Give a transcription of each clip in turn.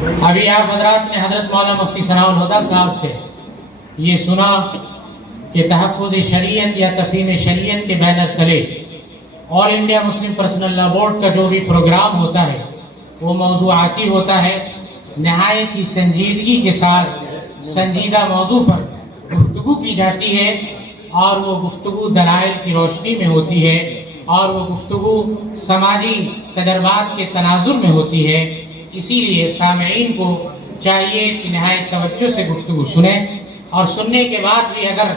ابھی آپ حضرات نے حضرت مولانا مفتی ثناء الہدیٰ صاحب سے یہ سنا کہ تحفظ شریعت یا تفہیم شریعت کے بینر تلے آل انڈیا مسلم پرسنل لا بورڈ کا جو بھی پروگرام ہوتا ہے وہ موضوعاتی ہوتا ہے، نہایت ہی سنجیدگی کے ساتھ سنجیدہ موضوع پر گفتگو کی جاتی ہے، اور وہ گفتگو دلائل کی روشنی میں ہوتی ہے، اور وہ گفتگو سماجی تجربات کے تناظر میں ہوتی ہے۔ اسی لیے سامعین کو چاہیے کہ نہایت توجہ سے گفتگو سنیں، اور سننے کے بعد بھی اگر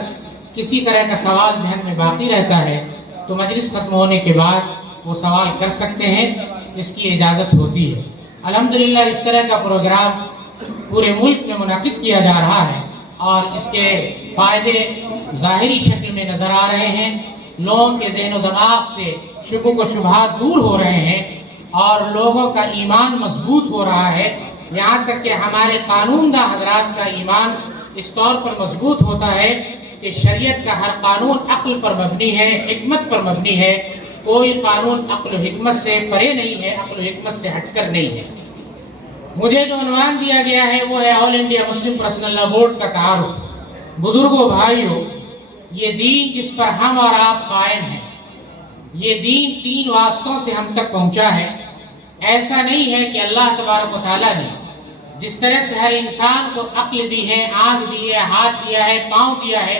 کسی طرح کا سوال ذہن میں باقی رہتا ہے تو مجلس ختم ہونے کے بعد وہ سوال کر سکتے ہیں، جس کی اجازت ہوتی ہے۔ الحمدللہ اس طرح کا پروگرام پورے ملک میں منعقد کیا جا رہا ہے، اور اس کے فائدے ظاہری شکل میں نظر آ رہے ہیں، لوگوں کے ذہن و دماغ سے شکوک و شبہات دور ہو رہے ہیں، اور لوگوں کا ایمان مضبوط ہو رہا ہے، یہاں تک کہ ہمارے قانون داں حضرات کا ایمان اس طور پر مضبوط ہوتا ہے کہ شریعت کا ہر قانون عقل پر مبنی ہے، حکمت پر مبنی ہے، کوئی قانون عقل و حکمت سے پرے نہیں ہے، عقل و حکمت سے ہٹ کر نہیں ہے۔ مجھے جو عنوان دیا گیا ہے وہ ہے آل انڈیا مسلم پرسنل لا بورڈ کا تعارف۔ بزرگوں، بھائیوں، یہ دین جس پر ہم اور آپ قائم ہیں، یہ دین 3 واسطوں سے ہم تک پہنچا ہے۔ ایسا نہیں ہے کہ اللہ تبارک و تعالیٰ نے جس طرح سے ہر انسان کو عقل دی ہے، آنکھ دی ہے، ہاتھ دیا ہے، پاؤں دیا ہے،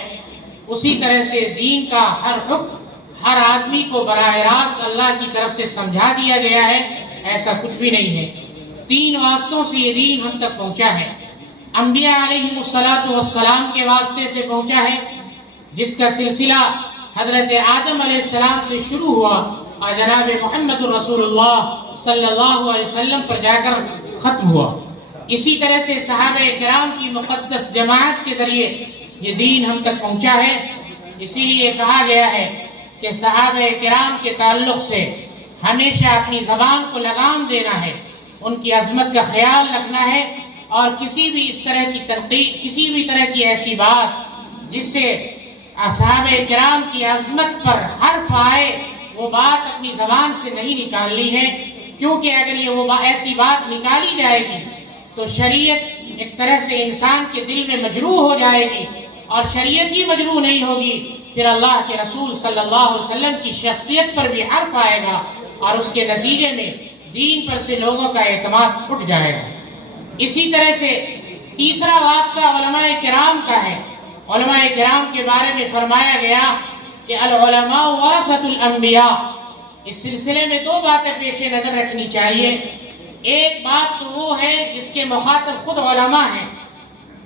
اسی طرح سے دین کا ہر حکم ہر آدمی کو براہ راست اللہ کی طرف سے سمجھا دیا گیا ہے، ایسا کچھ بھی نہیں ہے۔ 3 واسطوں سے یہ دین ہم تک پہنچا ہے۔ انبیاء علیہم السلام کے واسطے سے پہنچا ہے، جس کا سلسلہ حضرت آدم علیہ السلام سے شروع ہوا اور جناب محمد رسول اللہ صلی اللہ علیہ وسلم پر جا کر ختم ہوا۔ اسی طرح سے صحابہ کرام کی مقدس جماعت کے ذریعے یہ دین ہم تک پہنچا ہے۔ اسی لیے کہا گیا ہے کہ صحابہ کرام کے تعلق سے ہمیشہ اپنی زبان کو لگام دینا ہے، ان کی عظمت کا خیال رکھنا ہے، اور کسی بھی اس طرح کی تنقید، کسی بھی طرح کی ایسی بات جس سے صحابہ کرام کی عظمت پر حرف آئے، وہ بات اپنی زبان سے نہیں نکالنی ہے، کیونکہ اگر یہ ایسی بات نکالی جائے گی تو شریعت ایک طرح سے انسان کے دل میں مجروح ہو جائے گی، اور شریعت ہی مجروح نہیں ہوگی پھر اللہ کے رسول صلی اللہ علیہ وسلم کی شخصیت پر بھی حرف آئے گا، اور اس کے نتیجے میں دین پر سے لوگوں کا اعتماد اٹھ جائے گا۔ اسی طرح سے تیسرا واسطہ علماء کرام کا ہے۔ علماء کرام کے بارے میں فرمایا گیا کہ العلماء ورثۃ الانبیاء۔ اس سلسلے میں 2 باتیں پیش نظر رکھنی چاہیے۔ ایک بات تو وہ ہے جس کے مخاطب خود علماء ہیں،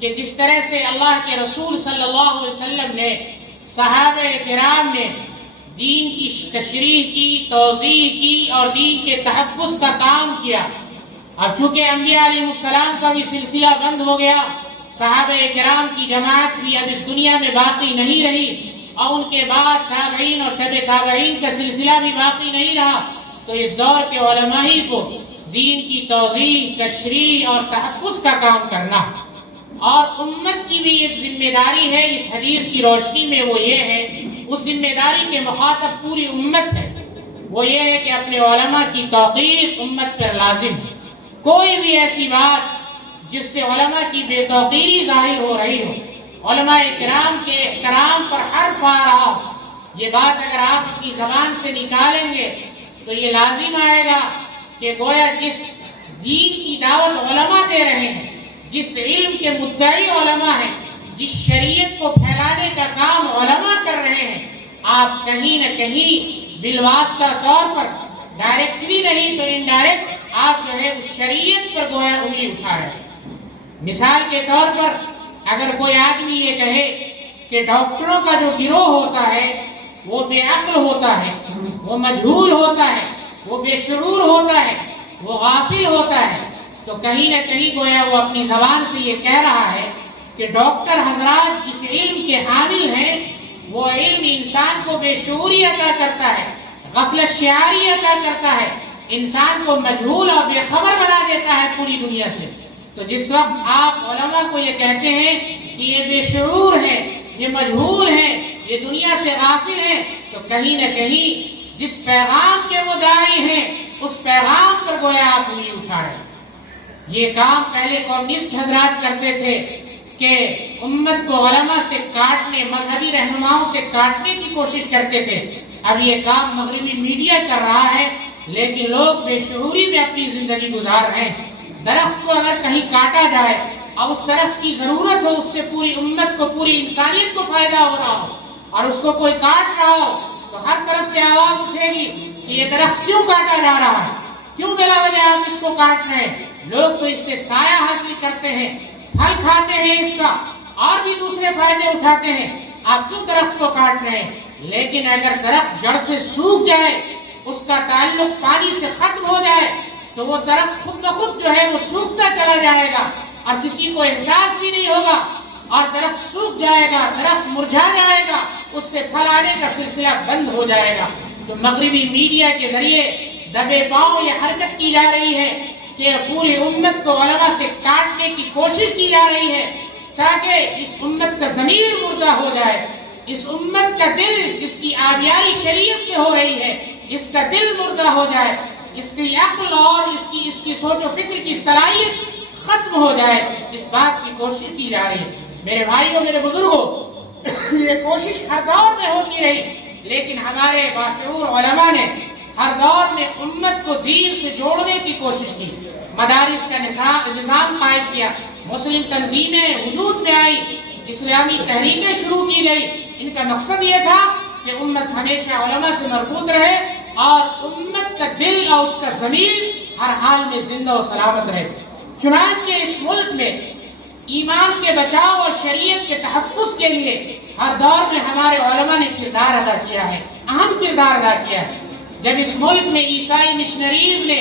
کہ جس طرح سے اللہ کے رسول صلی اللہ علیہ وسلم نے، صحابہ کرام نے دین کی تشریح کی، توضیح کی، اور دین کے تحفظ کا کام کیا۔ اب چونکہ انبیاء علیہ السلام کا بھی سلسلہ بند ہو گیا، صحابہ کرام کی جماعت بھی اب اس دنیا میں باقی نہیں رہی، اور ان کے بعد تابعین اور تبع تابعین کا سلسلہ بھی باقی نہیں رہا، تو اس دور کے علماء ہی کو دین کی توضیح، تشریح اور تحفظ کا کام کرنا، اور امت کی بھی ایک ذمہ داری ہے اس حدیث کی روشنی میں۔ وہ یہ ہے، اس ذمہ داری کے مخاطب پوری امت ہے، وہ یہ ہے کہ اپنے علماء کی توقیر امت پر لازم ہے۔ کوئی بھی ایسی بات جس سے علماء کی بے توقیری ظاہر ہو رہی ہو، علماء کرام کے احترام پر حرف آ رہا ہو، یہ بات اگر آپ اپنی زبان سے نکالیں گے تو یہ لازم آئے گا کہ گویا جس دین کی دعوت علماء دے رہے ہیں، جس علم کے مدعی علماء ہیں، جس شریعت کو پھیلانے کا کام علماء کر رہے ہیں، آپ کہیں نہ کہیں بالواسطہ طور پر، ڈائریکٹلی نہیں تو انڈائریکٹ، آپ جو ہے اس شریعت پر گویا انگلی اٹھا رہے ہیں۔ مثال کے طور پر اگر کوئی آدمی یہ کہے کہ ڈاکٹروں کا جو گروہ ہوتا ہے وہ بے عقل ہوتا ہے، وہ مجہول ہوتا ہے، وہ بے شعور ہوتا ہے، وہ غافل ہوتا ہے، تو کہیں نہ کہیں گویا وہ اپنی زبان سے یہ کہہ رہا ہے کہ ڈاکٹر حضرات جس علم کے حامل ہیں، وہ علم انسان کو بے شعوری عطا کرتا ہے، غفلت شعاری عطا کرتا ہے، انسان کو مجہول اور بے خبر بنا دیتا ہے پوری دنیا سے۔ تو جس وقت آپ علماء کو یہ کہتے ہیں کہ یہ بے شعور ہیں، یہ مجہول ہیں، یہ دنیا سے غافل ہیں، تو کہیں نہ کہیں جس پیغام کے وہ داعی ہیں اس پیغام پر گویا آپ انگلی اٹھا رہے ہیں۔ یہ کام پہلے کمیونسٹ حضرات کرتے تھے کہ امت کو علماء سے کاٹنے، مذہبی رہنماؤں سے کاٹنے کی کوشش کرتے تھے۔ اب یہ کام مغربی میڈیا کر رہا ہے، لیکن لوگ بے شعوری میں اپنی زندگی گزار رہے ہیں۔ درخت کو اگر کہیں کاٹا جائے اور اس درخت کی ضرورت ہو، اس سے پوری امت کو، پوری انسانیت کو فائدہ ہو رہا ہو، اور اس کو کوئی کاٹ رہا ہو، تو ہر طرف سے آواز اٹھے گی کہ یہ درخت کیوں کاٹا جا رہا ہے، کیوں بلا وجہ آپ اس کو کاٹ رہے ہیں۔ لوگ تو اس سے سایہ حاصل کرتے ہیں، پھل کھاتے ہیں اس کا، اور بھی دوسرے فائدے اٹھاتے ہیں، آپ کیوں درخت کو کاٹ رہے ہیں؟ لیکن اگر درخت جڑ سے سوکھ جائے، اس کا تعلق پانی سے ختم ہو جائے، تو وہ درخت خود بخود جو ہے وہ سوکھتا چلا جائے گا اور کسی کو احساس بھی نہیں ہوگا، اور درخت سوکھ جائے گا، درخت مرجھا جائے گا، اس سے پھل آنے کا سلسلہ بند ہو جائے گا۔ تو مغربی میڈیا کے ذریعے دبے پاؤں یہ حرکت کی جا رہی ہے کہ پوری امت کو علماء سے کاٹنے کی کوشش کی جا رہی ہے، تاکہ اس امت کا ضمیر مردہ ہو جائے، اس امت کا دل جس کی آبیاری شریعت سے ہو رہی ہے، اس کا دل مردہ ہو جائے، اس کی عقل اور اس کی سوچ و فکر کی صلاحیت ختم ہو جائے، اس بات کی کوشش کی جا رہی ہے۔ میرے بھائیوں، میرے بزرگوں، یہ کوشش ہر دور میں ہوتی رہی، لیکن ہمارے باشعور علماء نے ہر دور میں امت کو دین سے جوڑنے کی کوشش کی، مدارس کا نظام قائم کیا، مسلم تنظیمیں وجود میں آئی، اسلامی تحریکیں شروع کی گئی۔ ان کا مقصد یہ تھا کہ امت ہمیشہ علماء سے مربوط رہے اور امت کا دل اور اس کا ضمیر ہر حال میں زندہ و سلامت رہے۔ چنانچہ اس ملک میں ایمان کے بچاؤ اور شریعت کے تحفظ کے لیے ہر دور میں ہمارے علماء نے کردار ادا کیا ہے، اہم کردار ادا کیا ہے۔ جب اس ملک میں عیسائی مشنریز نے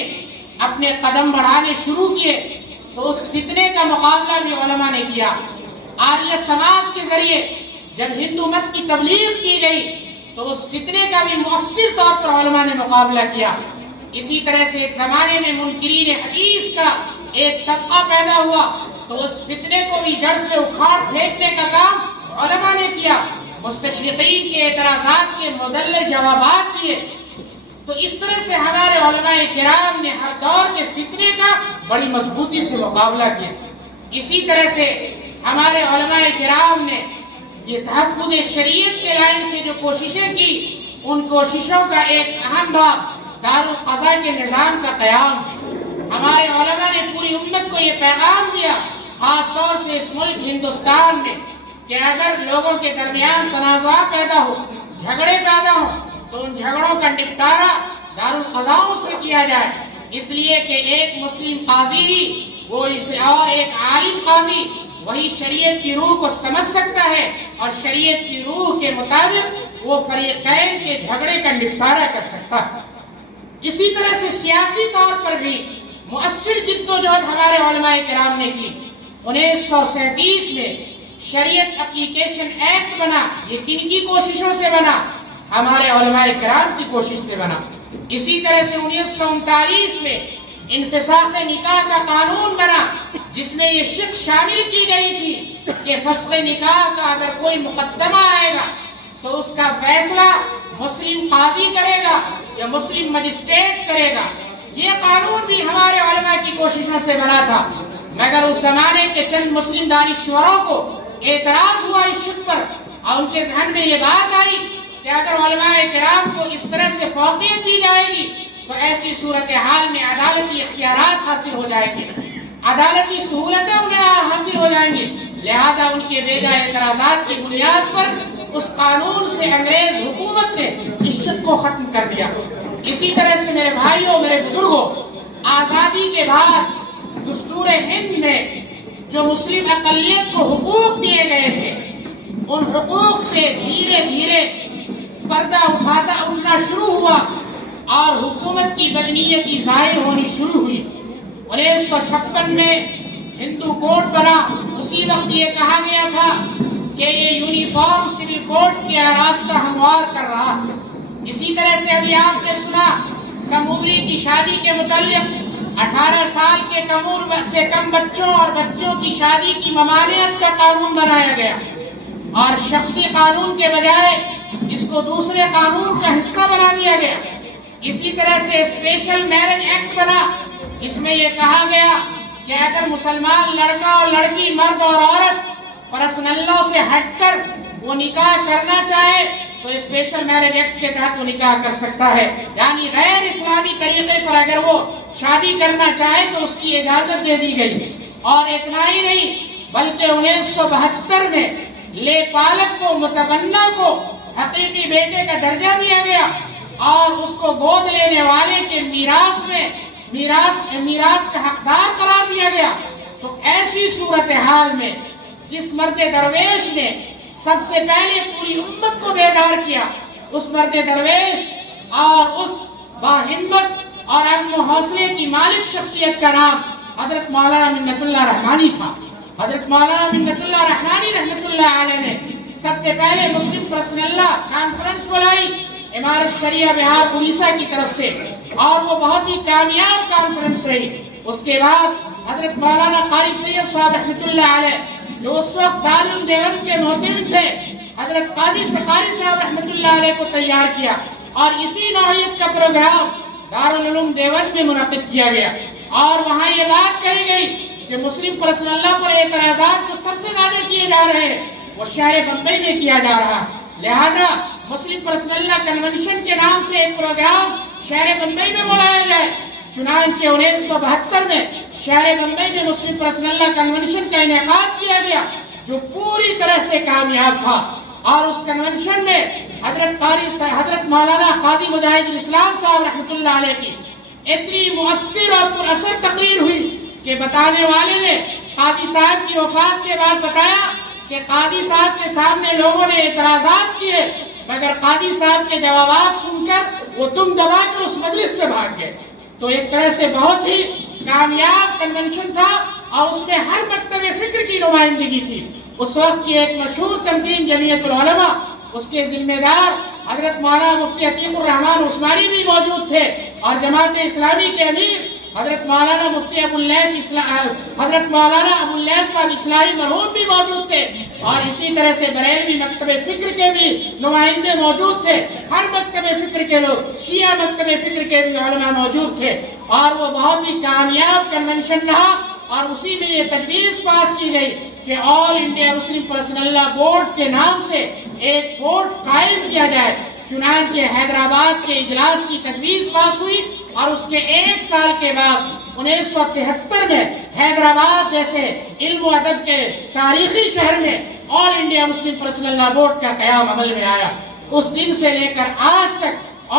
اپنے قدم بڑھانے شروع کیے تو اس فتنے کا مقابلہ بھی علماء نے کیا۔ آریہ سماج کے ذریعے جب ہندو مت کی تبلیغ کی گئی تو اس فتنے کا بھی مؤثر طور پر علماء نے مقابلہ کیا۔ اسی طرح سے ایک زمانے میں منکرین حدیث کا ایک طبقہ پیدا ہوا تو اس فتنے کو بھی جڑ سے اکھاڑ پھینکنے کا کام علماء نے کیا، مستشرقین کے اعتراضات کے مدلل جوابات دیے۔ تو اس طرح سے ہمارے علماء کرام نے ہر دور کے فتنے کا بڑی مضبوطی سے مقابلہ کیا۔ اسی طرح سے ہمارے علماء کرام نے یہ تحفظ شریعت کے لائن سے جو کوششیں کی، ان کوششوں کا ایک اہم باب دارالقضاء کے نظام کا قیام ہے۔ ہمارے علماء نے پوری امت کو یہ پیغام دیا، خاص طور سے اس ملک ہندوستان میں، کہ اگر لوگوں کے درمیان تنازعات پیدا ہو، جھگڑے پیدا ہو، تو ان جھگڑوں کا نپٹارہ دارالقضاء سے کیا جائے، اس لیے کہ ایک مسلم قاضی اور ایک عالم قاضی وہی شریعت کی روح کو سمجھ سکتا ہے، اور شریعت کی روح کے مطابق وہ فریقین کے جھگڑے کا نپٹارہ کر سکتا ہے۔ اسی طرح سے سیاسی طور پر بھی مؤثر جدوجہد ہمارے علماء کرام نے کی۔ 1937 میں شریعت اپلیکیشن ایکٹ بنا، یہ کن کی کوششوں سے بنا؟ ہمارے علماء کرام کی کوشش سے بنا۔ اسی طرح سے 1939 میں انفساخ نکاح کا قانون بنا، جس میں یہ شق شامل کی گئی تھی کہ فسخ نکاح کا اگر کوئی مقدمہ آئے گا تو اس کا فیصلہ مسلم قاضی کرے گا یا مسلم مجسٹریٹ کرے گا۔ یہ قانون بھی ہمارے علماء کی کوششوں سے بنا تھا، مگر اس زمانے کے چند مسلم دانشوروں کو اعتراض ہوا اس شق پر، اور ان کے ذہن میں یہ بات آئی کہ اگر علماء کرام کو اس طرح سے فوقیت دی جائے گی تو ایسی صورتحال میں عدالتی اختیارات حاصل ہو جائیں گے، عدالتی سہولتیں انہیں حاصل ہو جائیں گی۔ لہذا ان کے بیجا اعتراضات کی بنیاد پر اس قانون سے انگریز حکومت نے اس شق کو ختم کر دیا۔ اسی طرح سے میرے بھائیوں، میرے بزرگوں، آزادی کے بعد دستور ہند میں جو مسلم اقلیت کو حقوق دیے گئے تھے، ان حقوق سے دھیرے دھیرے پردہ اٹھنا شروع ہوا اور حکومت کی بدنیتی ظاہر ہونی شروع ہوئی۔ 1956 میں ہندو کوڈ بنا، اسی وقت یہ کہا گیا تھا کہ یہ یونیفارم سول کوڈ کا راستہ ہموار کر رہا۔ اسی طرح سے ابھی آپ نے سنا کم عمری کی شادی کے متعلق 18 سال کے کم عمر سے کم بچوں اور بچوں کی شادی کی ممانعت کا قانون بنایا گیا، اور شخصی قانون کے بجائے اس کو دوسرے قانون کا حصہ بنا دیا گیا۔ اسی طرح سے اسپیشل میرج ایکٹ بنا، جس میں یہ کہا گیا کہ اگر مسلمان لڑکا اور لڑکی، مرد اور عورت پرسنل لا سے ہٹ کر وہ نکاح کرنا چاہے تو اسپیشل میرج ایکٹ کے تحت وہ نکاح کر سکتا ہے، یعنی غیر اسلامی طریقے پر اگر وہ شادی کرنا چاہے تو اس کی اجازت دے دی گئی۔ اور اتنا ہی نہیں بلکہ 1972 میں لے پالک کو، متبنہ کو حقیقی بیٹے کا درجہ دیا گیا اور اس کو گود لینے والے کے میراث کا حقدار قرار دیا گیا۔ تو ایسی صورتحال میں جس مرد درویش نے سب سے پہلے پوری امت کو بیدار کیا، اس مرد درویش اور اس باہمت اور عزم و حوصلے کی مالک شخصیت کا نام حضرت مولانا منت اللہ رحمانی تھا۔ حضرت مولانا منت اللہ رحمانی رحمت اللہ علیہ نے سب سے پہلے مسلم پرسنل لا کانفرنس بلائی امارت شریعہ بہار اڑیسہ کی طرف سے، اور وہ بہت ہی کامیاب کانفرنس رہی۔ اس کے بعد حضرت مولانا قاری طیب صاحب رحمت اللہ علیہ جو اس وقت دارالعلوم دیوبند کے محتمم تھے، حضرت قاضی سقاری صاحب رحمت اللہ علیہ کو تیار کیا، اور اسی نوعیت کا پروگرام دارالعلوم دیوبند میں منعقد کیا گیا، اور وہاں یہ بات کہی گئی کہ مسلم پرسنل لا پر اعتراضات جو سب سے زیادہ کیے جا رہے ہیں وہ شہر بمبئی میں کیا جا رہا، لہذا مسلم پرسنل لا کنونشن کے نام سے ایک پروگرام شہر بمبئی میں بلایا جائے۔ چنانچہ 1972 میں شہر بمبئی میں مسلم پرسنل لا کنونشن کا انعقاد کیا گیا جو پوری طرح سے کامیاب تھا، اور اس کنونشن میں حضرت مولانا قاضی مجاہد الاسلام صاحب رحمت اللہ علیہ کی اتنی مؤثر اور پر اثر تقریر ہوئی کہ بتانے والے نے قاضی صاحب کی وفات کے بعد بتایا کہ قاضی صاحب کے سامنے لوگوں نے اعتراضات کیے، مگر قاضی صاحب کے جوابات سن کر وہ دم دبا کر اس مجلس سے بھاگ گئے۔ تو ایک طرح سے بہت ہی کامیاب کنونشن تھا، اور اس میں ہر مکتب فکر کی نمائندگی تھی۔ اس وقت کی ایک مشہور تنظیم جمعیت العلماء، اس کے ذمہ دار حضرت مولانا مفتی عتیق الرحمان عثمانی بھی موجود تھے، اور جماعت اسلامی کے امیر حضرت مولانا مفتی حضرت مولانا ابو اللیث صاحب اصلاحی مرحوم بھی موجود تھے، اور اسی طرح سے بریلوی مکتب فکر کے بھی نمائندے موجود تھے، ہر مکتب فکر کے لوگ، شیعہ مکتب فکر کے بھی علماء موجود تھے، اور وہ بہت ہی کامیاب کنونشن رہا، اور اسی میں یہ تجویز پاس کی گئی کہ آل انڈیا مسلم پرسنل لا بورڈ کے نام سے ایک بورڈ قائم کیا جائے۔ چنانچہ حیدرآباد کے اجلاس کی تجویز پاس ہوئی، اور اس کے ایک سال کے بعد 1973 میں حیدرآباد جیسے علم و ادب کے تاریخی شہر میں آل انڈیا مسلم پرسنل لا بورڈ کا قیام عمل میں آیا۔ اس دن سے لے کر آج تک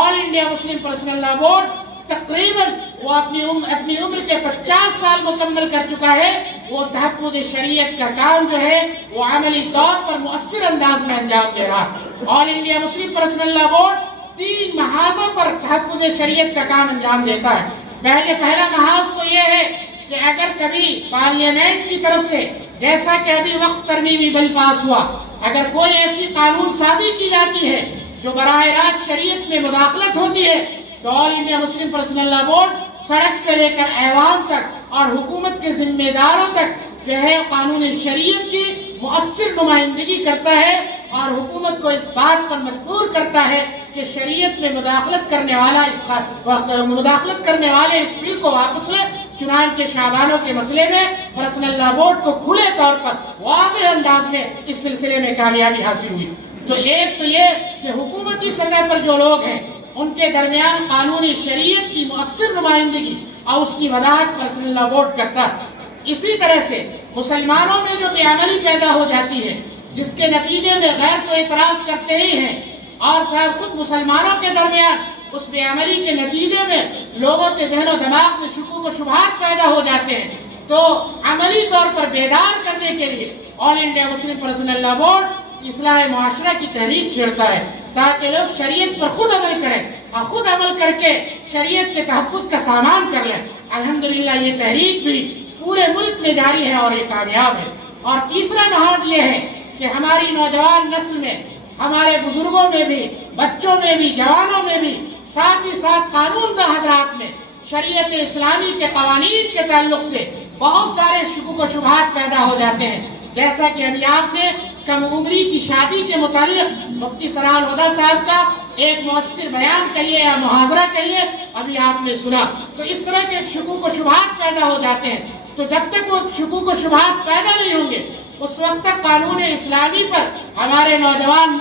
آل انڈیا مسلم پرسنل لا بورڈ تقریباً وہ اپنی عمر کے 50 سال مکمل کر چکا ہے۔ وہ تحفظ شریعت کا کام جو ہے وہ عملی طور پر مؤثر انداز میں انجام دے رہا ہے۔ آل انڈیا مسلم پرسنل لا بورڈ 3 محاذوں پر تحفظ شریعت کا کام انجام دیتا ہے۔ پہلا محاذ تو یہ ہے کہ اگر کبھی پارلیمنٹ کی طرف سے، جیسا کہ ابھی وقت ترمیمی بل پاس ہوا، اگر کوئی ایسی قانون سازی کی جاتی ہے جو براہ راست شریعت میں مداخلت ہوتی ہے، تو آل انڈیا مسلم پرسنل لا بورڈ سڑک سے لے کر ایوان تک اور حکومت کے ذمہ داروں تک جو ہے قانون شریعت کی مؤثر نمائندگی کرتا ہے، اور حکومت کو اس بات پر مجبور کرتا ہے کہ شریعت میں مداخلت کرنے والے اس بل کو واپس لے۔ چنانچہ شابانوں کے مسئلے میں پرسنل لا بورڈ کو کھلے طور پر واضح انداز میں اس سلسلے میں کامیابی حاصل ہوئی۔ تو ایک تو یہ کہ حکومتی سطح پر جو لوگ ہیں ان کے درمیان قانونی شریعت کی مؤثر نمائندگی اور اس کی وضاحت پرسنل لا بورڈ کرتا ہے۔ اسی طرح سے مسلمانوں میں جو بے عملی پیدا ہو جاتی ہے، جس کے نتیجے میں غیر کو اعتراض کرتے ہی ہیں، اور شاید خود مسلمانوں کے درمیان اس بے عملی کے نتیجے میں لوگوں کے ذہن و دماغ میں شکوک و شبہات پیدا ہو جاتے ہیں، تو عملی طور پر بیدار کرنے کے لیے آل انڈیا مسلم پرسنل لا بورڈ اصلاح معاشرہ کی تحریک چھیڑتا ہے، تاکہ لوگ شریعت پر خود عمل کریں اور خود عمل کر کے شریعت کے تحفظ کا سامان کر لیں۔ الحمدللہ یہ تحریک بھی پورے ملک میں جاری ہے اور یہ کامیاب ہے۔ اور تیسرا محاذ یہ ہے کہ ہماری نوجوان نسل میں، ہمارے بزرگوں میں بھی، بچوں میں بھی، جوانوں میں بھی، ساتھ ہی ساتھ قانون داں حضرات میں شریعت اسلامی کے قوانین کے تعلق سے بہت سارے شکوک و شبہات پیدا ہو جاتے ہیں، جیسا کہ ابھی آپ نے کم عمری کی شادی کے متعلق مفتی ثناء الہدیٰ صاحب کا ایک مؤثر بیان کہیے یا محاضرہ کہیے ابھی آپ نے سنا، تو اس طرح کے شکوک و شبہات پیدا ہو جاتے ہیں۔ تو جب تک وہ شکوک و شبہات پیدا نہیں ہوں گے اس وقت تک قانون اسلامی پر ہماری نوجوان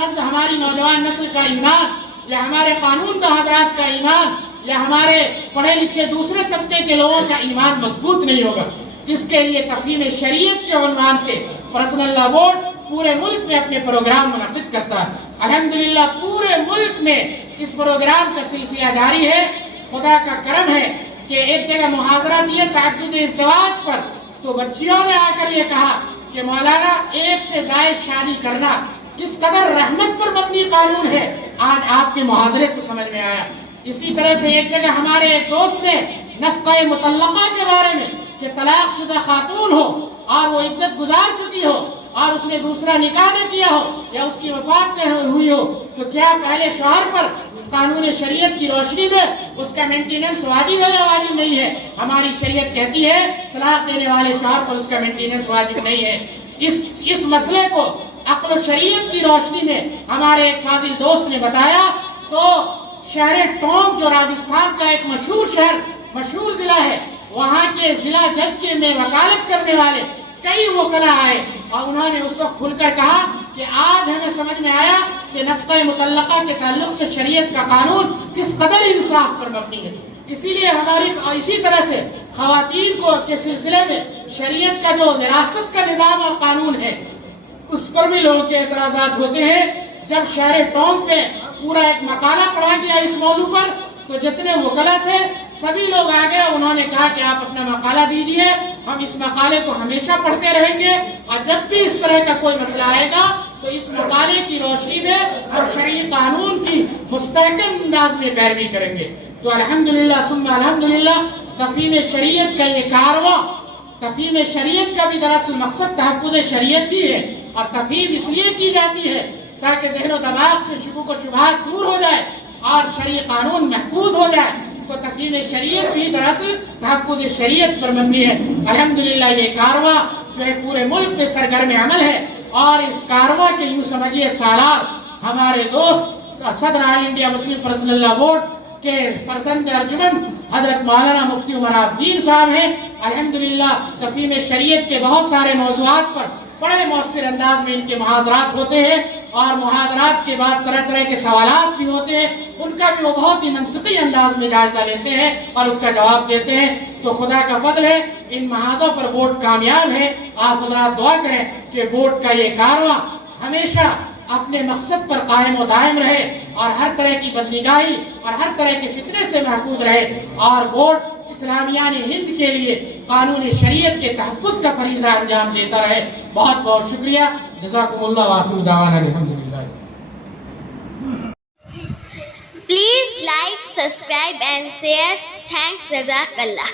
نسل کا ایمان یا ہمارے قانون داں حضرات کا ایمان یا ہمارے پڑھے لکھے دوسرے طبقے کے لوگوں کا ایمان مضبوط نہیں ہوگا. اس کے لیے تفہیم شریعت کے عنوان سے پرسنل لا بورڈ پورے ملک میں اپنے پروگرام منعقد کرتا ہے. الحمدللہ پورے ملک میں اس پروگرام کا سلسلہ جاری ہے. خدا کا کرم ہے کہ ایک جگہ محاضرہ دیے تعدد ازدواج پر تو بچیوں نے آ کر یہ کہا کہ مولانا ایک سے زائد شادی کرنا کس قدر رحمت پر مبنی قانون ہے آج آپ کے محاضرے سے سمجھ میں آیا. اسی طرح سے ایک جگہ ہمارے ایک دوست نے نفقہ مطلقہ کے بارے میں کہ طلاق شدہ خاتون ہو اور وہ عدت گزار چکی ہو اور اس نے دوسرا نکاح نہ کیا ہو یا اس کی وفات نہ ہوئی ہو تو کیا پہلے شوہر پر قانون شریعت کی روشنی میں اس کا مینٹیننس واجب ہے یا واجب نہیں ہے؟ ہماری شریعت کہتی ہے طلاق دینے والے شوہر پر اس کا مینٹیننس واجب نہیں ہے. اس مسئلے کو عقل و شریعت کی روشنی میں ہمارے ایک فاضل دوست نے بتایا تو شہر ٹونک جو راجستھان کا ایک مشہور ضلع ہے وہاں کے ضلع جج کے میں وکالت کرنے والے کئی وکلا آئے اور انہوں نے اس وقت کھل کر کہا کہ آج ہمیں سمجھ میں آیا کہ نفقہ مطلقہ کے تعلق سے شریعت کا قانون کس قدر انصاف پر مبنی ہے. اسی لیے اسی طرح سے خواتین کو کے سلسلے میں شریعت کا جو وراثت کا نظام اور قانون ہے اس پر بھی لوگوں کے اعتراضات ہوتے ہیں. جب شہر ٹونک میں پورا ایک مقالہ پڑھا گیا اس موضوع پر تو جتنے وکلا تھے سبھی لوگ آ گئے. انہوں نے کہا کہ آپ اپنا مقالہ دیجیے, ہم اس مقالے کو ہمیشہ پڑھتے رہیں گے اور جب بھی اس طرح کا کوئی مسئلہ آئے گا تو اس مقالے کی روشنی میں ہم شرعی قانون کی مستحکم انداز میں پیروی کریں گے. تو الحمدللہ ثم الحمدللہ تفہیم شریعت کا یہ کارواں, تفہیم شریعت کا بھی دراصل مقصد تحفظ شریعت کی ہے اور تفہیم اس لیے کی جاتی ہے تاکہ ذہن و دماغ سے شکوک و شبہات دور ہو جائے اور شرعی قانون محفوظ ہو جائے. تو تفہیم شریعت بھی دراصل تحفظ شریعت پر مبنی ہے. الحمدللہ یہ کارواں جو ہے پورے ملک میں سرگرم عمل ہے اور اس کارواں کے یوں سمجھیے سالار ہمارے دوست صدر آل انڈیا مسلم پرسنل لا بورڈ کے فرزند ارجمند حضرت مولانا مفتی عمر عبد الدین صاحب ہیں. الحمدللہ تفہیم شریعت کے بہت سارے موضوعات پر بڑے مؤثر انداز میں ان کے محاضرات ہوتے ہیں اور محاضرات کے بعد طرح طرح کے سوالات بھی ہوتے ہیں. ان کا بھی وہ بہت ہی منطقی انداز میں جائزہ لیتے ہیں اور اس کا جواب دیتے ہیں. تو خدا کا فضل ہے ان محاذوں پر بورڈ کامیاب ہے. آپ حضرات دعا کریں کہ بورڈ کا یہ کارواں ہمیشہ اپنے مقصد پر قائم و دائم رہے اور ہر طرح کی بدنگاہی اور ہر طرح کے فتنے سے محفوظ رہے اور بورڈ اسلامیان ہند کے لیے قانون شریعت کے تحفظ کا فریضہ انجام دیتا رہے. بہت بہت شکریہ. جزاکم اللہ وآخر دعوانا الحمدللہ. Please like, subscribe and share. Thanks, Jazakallah.